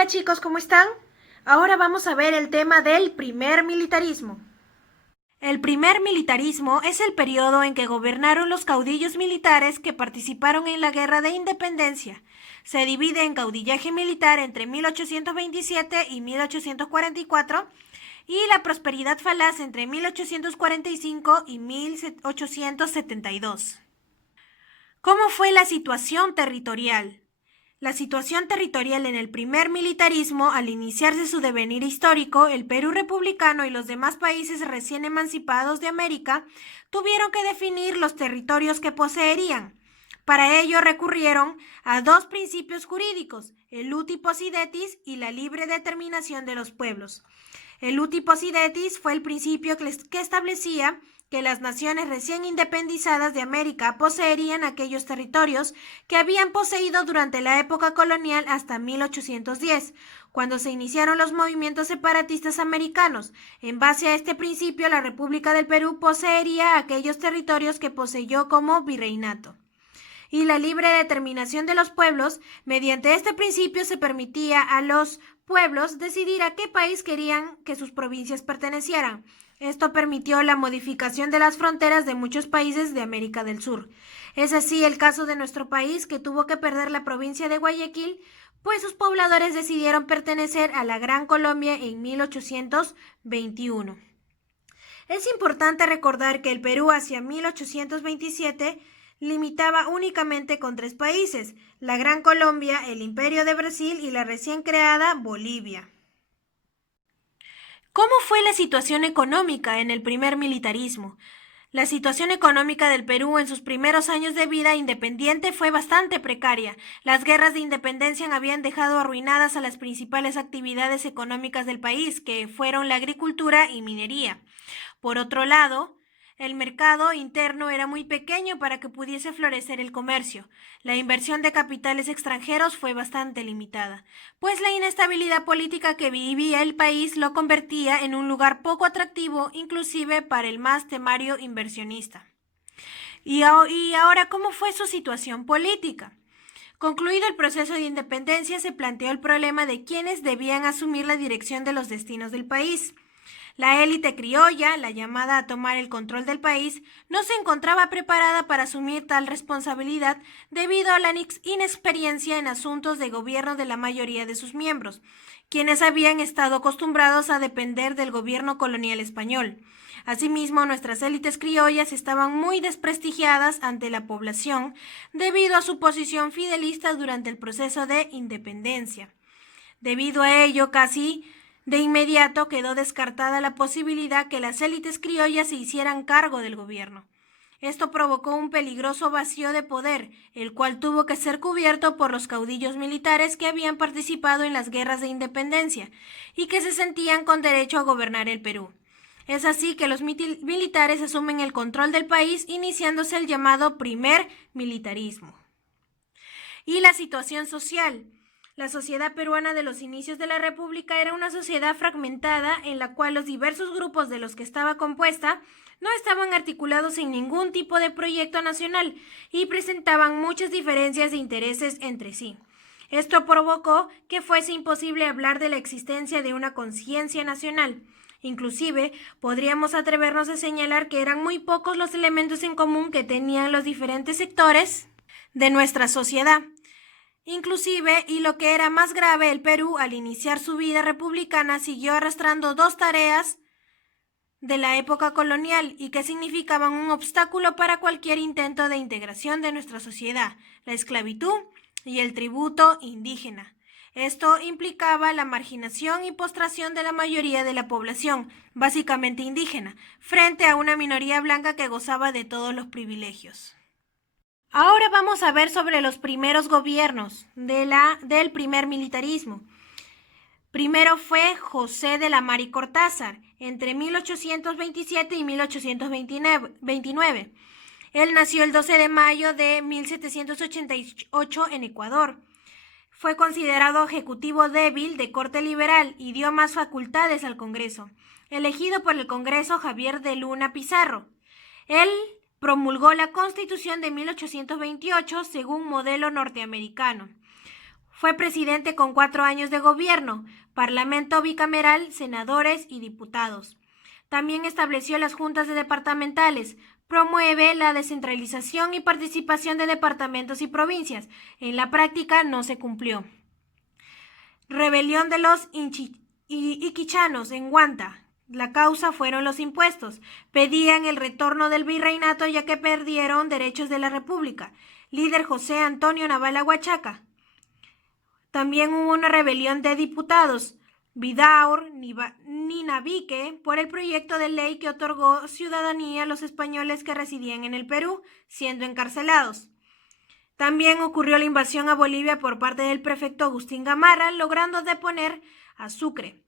Hola chicos, ¿cómo están? Ahora vamos a ver el tema del primer militarismo. El primer militarismo es el periodo en que gobernaron los caudillos militares que participaron en la Guerra de Independencia. Se divide en caudillaje militar entre 1827 y 1844 y la prosperidad falaz entre 1845 y 1872. ¿Cómo fue la situación territorial? La situación territorial en el primer militarismo, al iniciarse su devenir histórico, el Perú republicano y los demás países recién emancipados de América tuvieron que definir los territorios que poseerían. Para ello recurrieron a dos principios jurídicos, el uti possidetis y la libre determinación de los pueblos. El uti possidetis fue el principio que establecía que las naciones recién independizadas de América poseerían aquellos territorios que habían poseído durante la época colonial hasta 1810, cuando se iniciaron los movimientos separatistas americanos. En base a este principio, la República del Perú poseería aquellos territorios que poseyó como virreinato. Y la libre determinación de los pueblos, mediante este principio se permitía a los pueblos decidir a qué país querían que sus provincias pertenecieran. Esto permitió la modificación de las fronteras de muchos países de América del Sur. Es así el caso de nuestro país, que tuvo que perder la provincia de Guayaquil, pues sus pobladores decidieron pertenecer a la Gran Colombia en 1821. Es importante recordar que el Perú hacia 1827 limitaba únicamente con tres países: la Gran Colombia, el Imperio de Brasil y la recién creada Bolivia. ¿Cómo fue la situación económica en el primer militarismo? La situación económica del Perú en sus primeros años de vida independiente fue bastante precaria. Las guerras de independencia habían dejado arruinadas a las principales actividades económicas del país, que fueron la agricultura y minería. Por otro lado, el mercado interno era muy pequeño para que pudiese florecer el comercio. La inversión de capitales extranjeros fue bastante limitada, pues la inestabilidad política que vivía el país lo convertía en un lugar poco atractivo, inclusive para el más temario inversionista. Y ahora, ¿cómo fue su situación política? Concluido el proceso de independencia, se planteó el problema de quiénes debían asumir la dirección de los destinos del país. La élite criolla, la llamada a tomar el control del país, no se encontraba preparada para asumir tal responsabilidad debido a la inexperiencia en asuntos de gobierno de la mayoría de sus miembros, quienes habían estado acostumbrados a depender del gobierno colonial español. Asimismo, nuestras élites criollas estaban muy desprestigiadas ante la población debido a su posición fidelista durante el proceso de independencia. Debido a ello, casi de inmediato quedó descartada la posibilidad que las élites criollas se hicieran cargo del gobierno. Esto provocó un peligroso vacío de poder, el cual tuvo que ser cubierto por los caudillos militares que habían participado en las guerras de independencia y que se sentían con derecho a gobernar el Perú. Es así que los militares asumen el control del país, iniciándose el llamado primer militarismo. Y la situación social. La sociedad peruana de los inicios de la República era una sociedad fragmentada en la cual los diversos grupos de los que estaba compuesta no estaban articulados en ningún tipo de proyecto nacional y presentaban muchas diferencias de intereses entre sí. Esto provocó que fuese imposible hablar de la existencia de una conciencia nacional. Inclusive, podríamos atrevernos a señalar que eran muy pocos los elementos en común que tenían los diferentes sectores de nuestra sociedad. Inclusive, y lo que era más grave, el Perú, al iniciar su vida republicana, siguió arrastrando dos tareas de la época colonial y que significaban un obstáculo para cualquier intento de integración de nuestra sociedad: la esclavitud y el tributo indígena. Esto implicaba la marginación y postración de la mayoría de la población, básicamente indígena, frente a una minoría blanca que gozaba de todos los privilegios. Ahora vamos a ver sobre los primeros gobiernos del primer militarismo. Primero fue José de la Mar y Cortázar, entre 1827 y 1829. Él nació el 12 de mayo de 1788 en Ecuador. Fue considerado ejecutivo débil, de corte liberal, y dio más facultades al Congreso. Elegido por el Congreso Javier de Luna Pizarro, él promulgó la Constitución de 1828 según modelo norteamericano. Fue presidente con 4 años de gobierno, parlamento bicameral, senadores y diputados. También estableció las juntas departamentales, promueve la descentralización y participación de departamentos y provincias. En la práctica no se cumplió. Rebelión de los iquichanos en Huanta. La causa fueron los impuestos. Pedían el retorno del virreinato ya que perdieron derechos de la república. Líder José Antonio Navala Huachaca. También hubo una rebelión de diputados, Vidaur, Ninavique, por el proyecto de ley que otorgó ciudadanía a los españoles que residían en el Perú, siendo encarcelados. También ocurrió la invasión a Bolivia por parte del prefecto Agustín Gamarra, logrando deponer a Sucre.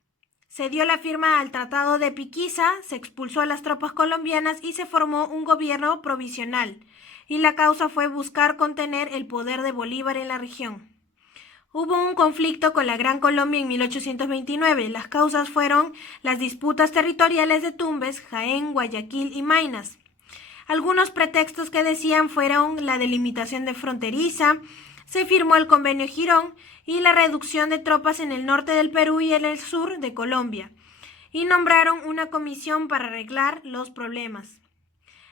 Se dio la firma al Tratado de Piquiza, se expulsó a las tropas colombianas y se formó un gobierno provisional. Y la causa fue buscar contener el poder de Bolívar en la región. Hubo un conflicto con la Gran Colombia en 1829. Las causas fueron las disputas territoriales de Tumbes, Jaén, Guayaquil y Maynas. Algunos pretextos que decían fueron la delimitación de fronteriza, se firmó el Convenio Girón y la reducción de tropas en el norte del Perú y en el sur de Colombia, y nombraron una comisión para arreglar los problemas.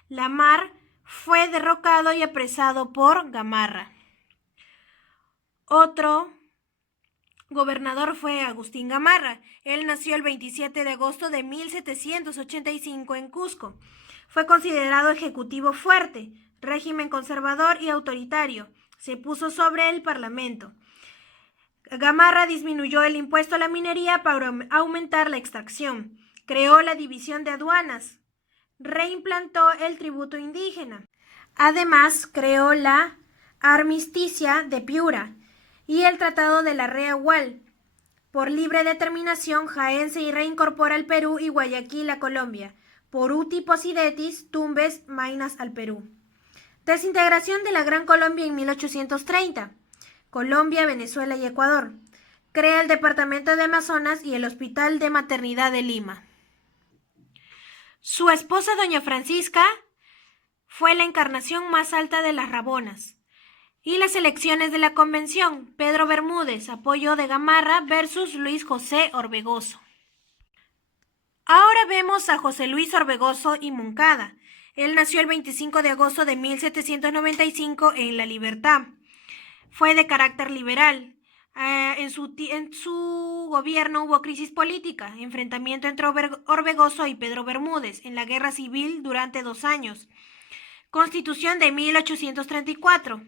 Lamar fue derrocado y apresado por Gamarra. Otro gobernador fue Agustín Gamarra. Él nació el 27 de agosto de 1785 en Cusco. Fue considerado ejecutivo fuerte, régimen conservador y autoritario. Se puso sobre el parlamento. Gamarra disminuyó el impuesto a la minería para aumentar la extracción. Creó la división de aduanas. Reimplantó el tributo indígena. Además, creó la armisticia de Piura y el Tratado de la Reahual. Por libre determinación, Jaén se reincorpora al Perú y Guayaquil a Colombia. Por uti possidetis, Tumbes, Maynas al Perú. Desintegración de la Gran Colombia en 1830. Colombia, Venezuela y Ecuador. Crea el Departamento de Amazonas y el Hospital de Maternidad de Lima. Su esposa, doña Francisca, fue la encarnación más alta de las Rabonas. Y las elecciones de la convención, Pedro Bermúdez, apoyo de Gamarra versus Luis José Orbegoso. Ahora vemos a José Luis Orbegoso y Moncada. Él nació el 25 de agosto de 1795 en La Libertad. Fue de carácter liberal. En su gobierno hubo crisis política, enfrentamiento entre Orbegoso y Pedro Bermúdez en la Guerra Civil durante 2 años. Constitución de 1834.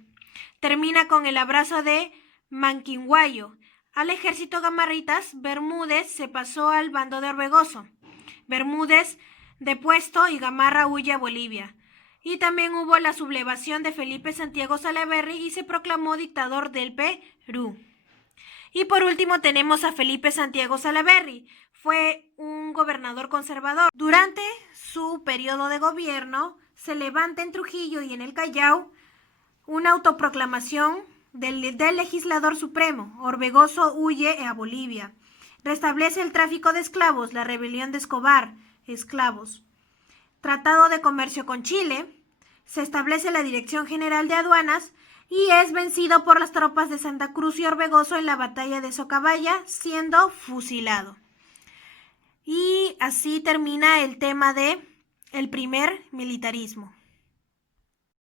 Termina con el abrazo de Manquinguayo. Al ejército gamarritas, Bermúdez se pasó al bando de Orbegoso. Bermúdez depuesto y Gamarra huye a Bolivia. Y también hubo la sublevación de Felipe Santiago Salaverry y se proclamó dictador del Perú. Y por último tenemos a Felipe Santiago Salaverry. Fue un gobernador conservador. Durante su periodo de gobierno se levanta en Trujillo y en el Callao una autoproclamación del legislador supremo. Orbegoso huye a Bolivia. Restablece el tráfico de esclavos, la rebelión de Escobar, esclavos. Tratado de comercio con Chile. Se establece la Dirección General de Aduanas y es vencido por las tropas de Santa Cruz y Orbegoso en la batalla de Socabaya, siendo fusilado. Y así termina el tema de el primer militarismo.